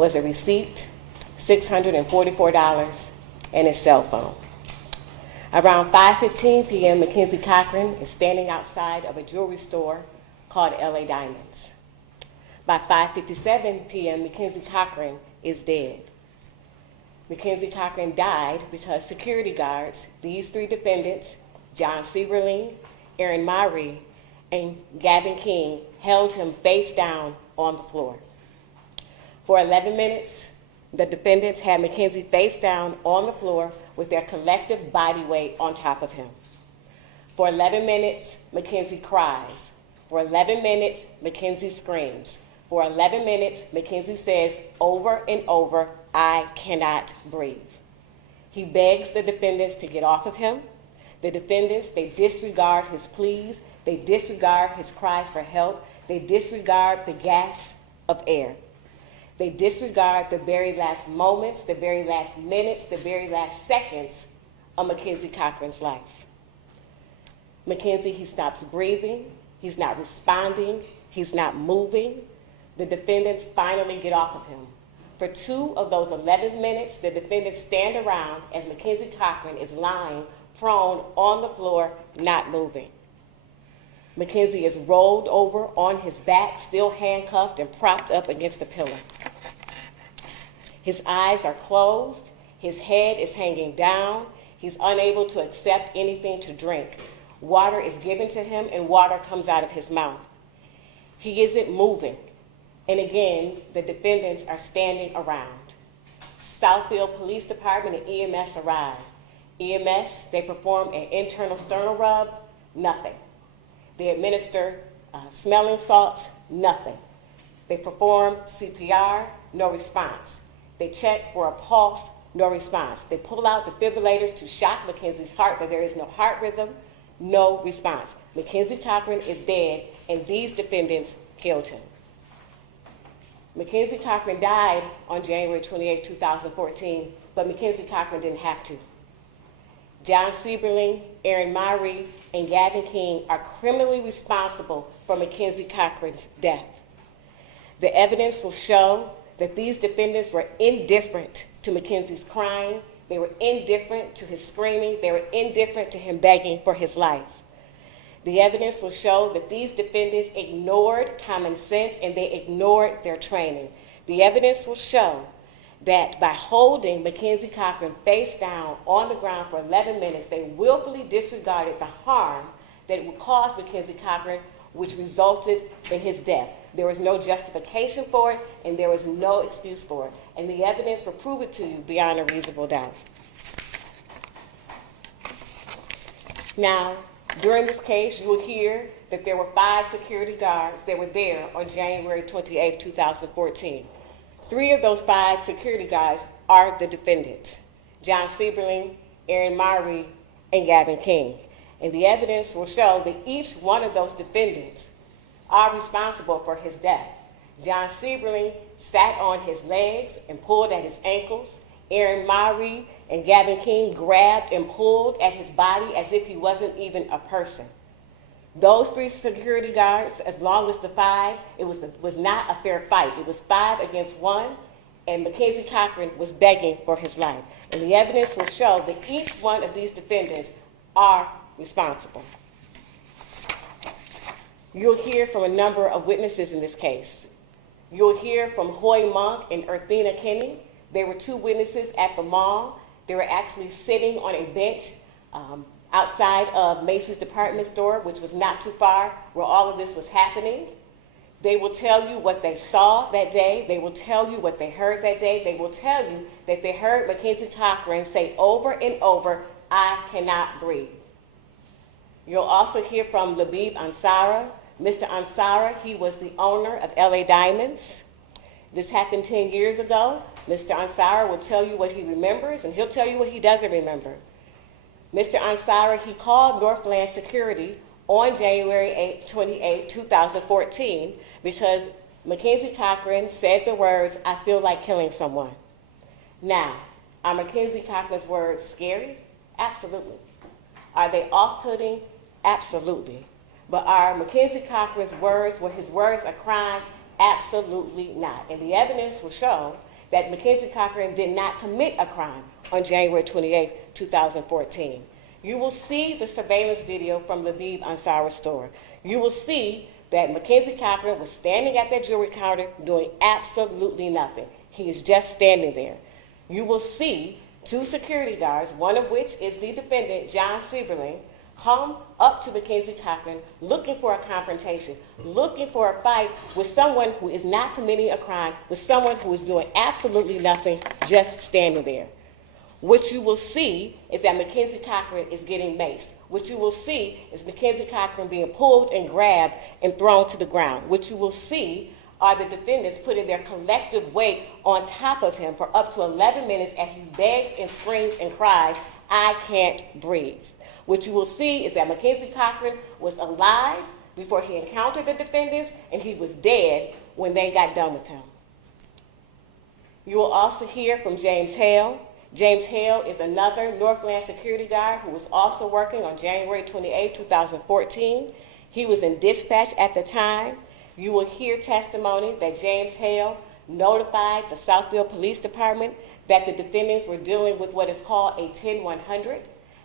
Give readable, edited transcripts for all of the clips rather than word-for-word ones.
was a receipt, $644, and his cell phone. Around 5:15 p.m., McKenzie Cochran is standing outside of a jewelry store called LA Diamonds. By 5:57 p.m., McKenzie Cochran is dead. McKenzie Cochran died because security guards, these three defendants, John Sieberling, Aaron Murray, and Gavin King, held him face down on the floor. For 11 minutes, the defendants had McKenzie face down on the floor with their collective body weight on top of him. For 11 minutes, McKenzie cries. For 11 minutes, McKenzie screams. For 11 minutes, McKenzie says over and over, "I cannot breathe." He begs the defendants to get off of him. The defendants, they disregard his pleas. They disregard his cries for help. They disregard the gasps of air. They disregard the very last moments, the very last minutes, the very last seconds of McKenzie Cochran's life. McKenzie, he stops breathing. He's not responding. He's not moving. The defendants finally get off of him. For 2 of those 11 minutes, the defendants stand around as McKenzie Cochran is lying prone on the floor, not moving. McKenzie is rolled over on his back, still handcuffed and propped up against a pillar. His eyes are closed. His head is hanging down. He's unable to accept anything to drink. Water is given to him and water comes out of his mouth. He isn't moving. And again, the defendants are standing around. Southfield Police Department and EMS arrive. EMS, they perform an internal sternal rub, nothing. They administer smelling salts, nothing. They perform CPR, no response. They check for a pulse, no response. They pull out defibrillators to shock McKenzie's heart, but there is no heart rhythm, no response. McKenzie Cochran is dead, and these defendants killed him. McKenzie Cochran died on January 28, 2014, but McKenzie Cochran didn't have to. John Sieberling, Aaron Murray, and Gavin King are criminally responsible for McKenzie Cochran's death. The evidence will show that these defendants were indifferent to McKenzie's crying. They were indifferent to his screaming. They were indifferent to him begging for his life. The evidence will show that these defendants ignored common sense and they ignored their training. The evidence will show that by holding McKenzie Cochran face down on the ground for 11 minutes, they willfully disregarded the harm that would cause McKenzie Cochran, which resulted in his death. There was no justification for it, and there was no excuse for it. And the evidence will prove it to you beyond a reasonable doubt. Now, during this case, you will hear that there were 5 security guards that were there on January 28, 2014. 3 of those 5 security guards are the defendants, John Sieberling, Aaron Murray, and Gavin King. And the evidence will show that each one of those defendants are responsible for his death. John Sieberling sat on his legs and pulled at his ankles. Aaron Murray and Gavin King grabbed and pulled at his body as if he wasn't even a person. Those 3 security guards, as long as the 5, it was not a fair fight. It was 5 against 1, and McKenzie Cochran was begging for his life. And the evidence will show that each one of these defendants are responsible. You'll hear from a number of witnesses in this case. You'll hear from Hoy Monk and Earthina Kinney. They were 2 witnesses at the mall. They were actually sitting on a bench outside of Macy's department store, which was not too far where all of this was happening. They will tell you what they saw that day. They will tell you what they heard that day. They will tell you that they heard McKenzie Cochran say over and over, "I cannot breathe." You'll also hear from Labib Ansara. Mr. Ansara, he was the owner of LA Diamonds. This happened 10 years ago. Mr. Ansara will tell you what he remembers, and he'll tell you what he doesn't remember. Mr. Ansara, he called Northland Security on January 28, 2014, because McKenzie Cochran said the words, "I feel like killing someone." Now, are McKenzie Cochran's words scary? Absolutely. Are they off-putting? Absolutely. But are McKenzie Cochran's words, were his words a crime? Absolutely not. And the evidence will show that McKenzie Cochran did not commit a crime on January 28, 2014. You will see the surveillance video from Labib Ansara's store. You will see that McKenzie Cochran was standing at that jewelry counter doing absolutely nothing. He is just standing there. You will see two security guards, one of which is the defendant, John Sieberling, come up to McKenzie Cochran looking for a confrontation, looking for a fight with someone who is not committing a crime, with someone who is doing absolutely nothing, just standing there. What you will see is that McKenzie Cochran is getting maced. What you will see is McKenzie Cochran being pulled and grabbed and thrown to the ground. What you will see are the defendants putting their collective weight on top of him for up to 11 minutes as he begs and screams and cries, "I can't breathe." What you will see is that McKenzie Cochran was alive before he encountered the defendants, and he was dead when they got done with him. You will also hear from James Hale. James Hale is another Northland security guard who was also working on January 28, 2014. He was in dispatch at the time. You will hear testimony that James Hale notified the Southfield Police Department that the defendants were dealing with what is called a 10-100,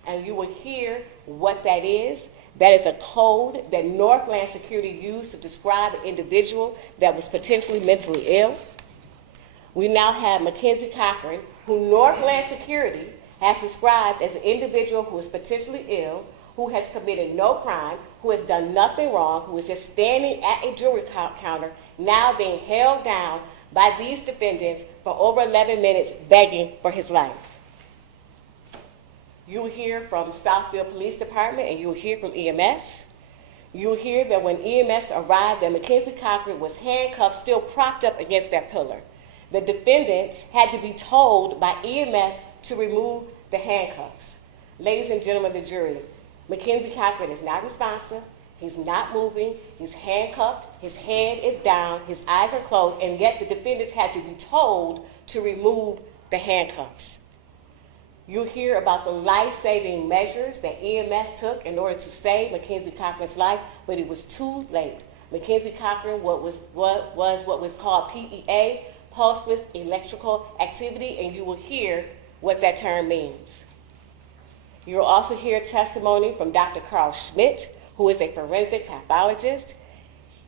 and you will hear what that is. That is a code that Northland Security used to describe an individual that was potentially mentally ill. We now have McKenzie Cochran, who Northland Security has described as an individual who is potentially ill, who has committed no crime, who has done nothing wrong, who is just standing at a jewelry counter, now being held down by these defendants for over 11 minutes begging for his life. You will hear from Southfield Police Department and you will hear from EMS. You will hear that when EMS arrived, that McKenzie Cochran was handcuffed, still propped up against that pillar. The defendants had to be told by EMS to remove the handcuffs. Ladies and gentlemen of the jury, McKenzie Cochran is not responsive, he's not moving, he's handcuffed, his head is down, his eyes are closed, and yet the defendants had to be told to remove the handcuffs. You'll hear about the life-saving measures that EMS took in order to save McKenzie Cochran's life, but it was too late. McKenzie Cochran what was called PEA, pulseless electrical activity, and you will hear what that term means. You will also hear testimony from Dr. Carl Schmidt, who is a forensic pathologist.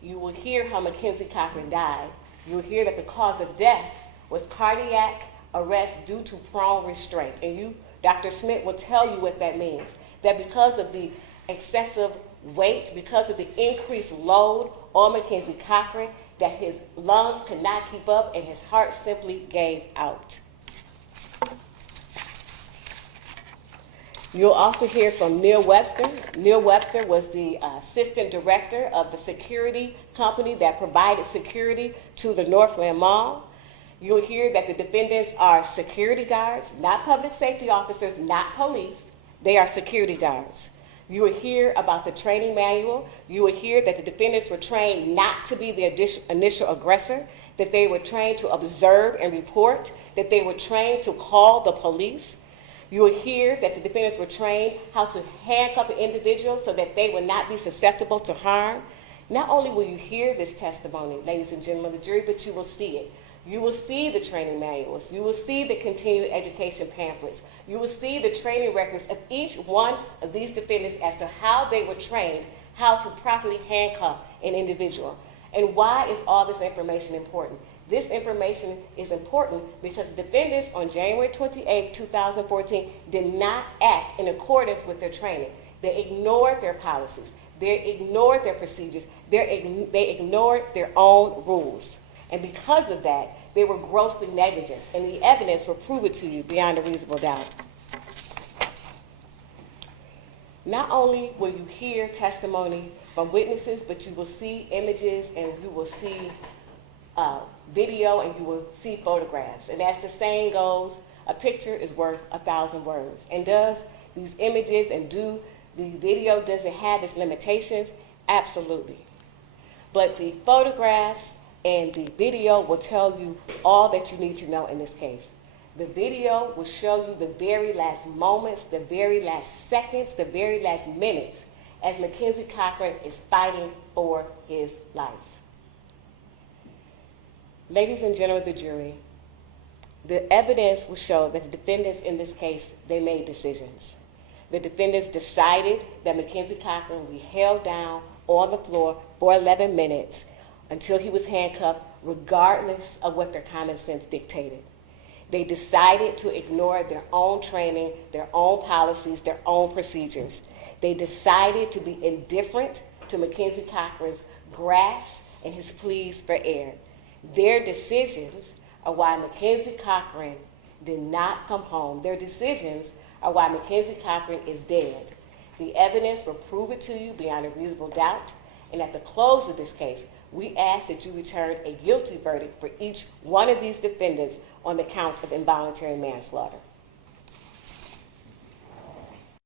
You will hear how McKenzie Cochran died. You will hear that the cause of death was cardiac arrest due to prone restraint. And Dr. Schmidt will tell you what that means. That because of the excessive weight, because of the increased load on McKenzie Cochran, that his lungs could not keep up and his heart simply gave out. You'll also hear from Neil Webster. Neil Webster was the assistant director of the security company that provided security to the Northland Mall. You'll hear that the defendants are security guards, not public safety officers, not police. They are security guards. You will hear about the training manual. You will hear that the defendants were trained not to be the initial aggressor, that they were trained to observe and report, that they were trained to call the police. You will hear that the defendants were trained how to handcuff an individual so that they would not be susceptible to harm. Not only will you hear this testimony, ladies and gentlemen of the jury, but you will see it. You will see the training manuals. You will see the continuing education pamphlets. You will see the training records of each one of these defendants as to how they were trained, how to properly handcuff an individual. And why is all this information important? This information is important because the defendants on January 28, 2014 did not act in accordance with their training. They ignored their policies. They ignored their procedures. They ignored their own rules. And because of that, they were grossly negligent, and the evidence will prove it to you beyond a reasonable doubt. Not only will you hear testimony from witnesses, but you will see images and you will see video and you will see photographs. And as the saying goes, a picture is worth 1,000 words. And does these images and do the video, does it have its limitations? Absolutely. But the photographs and the video will tell you all that you need to know in this case. The video will show you the very last moments, the very last seconds, the very last minutes as McKenzie Cochran is fighting for his life. Ladies and gentlemen of the jury, The evidence will show that the defendants in this case, they made decisions. The defendants decided that McKenzie Cochran would be held down on the floor for 11 minutes until he was handcuffed, regardless of what their common sense dictated. They decided to ignore their own training, their own policies, their own procedures. They decided to be indifferent to McKenzie Cochran's grasp and his pleas for air. Their decisions are why McKenzie Cochran did not come home. Their decisions are why McKenzie Cochran is dead. The evidence will prove it to you beyond a reasonable doubt, and at the close of this case, we ask that you return a guilty verdict for each one of these defendants on the count of involuntary manslaughter.